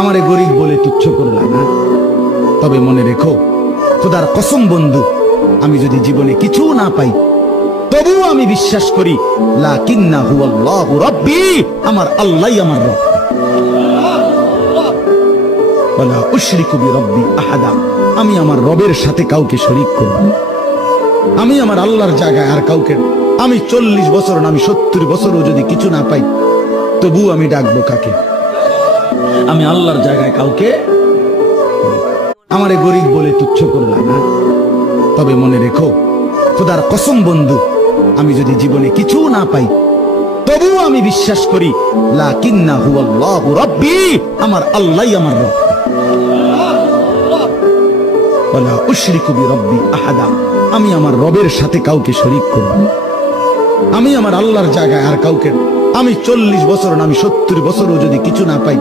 আমারে গরিব বলে তুচ্ছ করলা না, তবে মনে রেখো খোদার কসম বন্ধু, আমি যদি জীবনে কিছু না পাই তবুও আমি বিশ্বাস করি লাকিন্নাহু আল্লাহু রাব্বি, আমার আল্লাহই আমার রব। ওয়ালা উশরিকু বিরাব্বি আহাদা, আমি আমার রবের সাথে কাউকে শরীক করব না। আমি আমার আল্লাহর জায়গায় আর কাউকে, আমি 40 বছর না আমি 70 বছরও যদি কিছু না পাই তবু আমি ডাকবো কাকে? আমি আল্লাহর জায়গায় কাউকে। আমারে গরিব বলে তুচ্ছ করলা না, তবে মনে রেখো খোদার কসম বন্ধু, আমি যদি জীবনে কিছু না পাই তবুও আমি বিশ্বাস করি লাকিন্নাহু আল্লাহু রাব্বি, আমার আল্লাহই আমার রব। ওয়ালা উশরিকু বিরাব্বি আহাদা, আমি আমার রবের সাথে কাউকে শরীক করব না। আমি আমার আল্লাহর জায়গায় আর কাউকে, আমি 40 বছর না আমি 70 বছরও যদি কিছু না পাই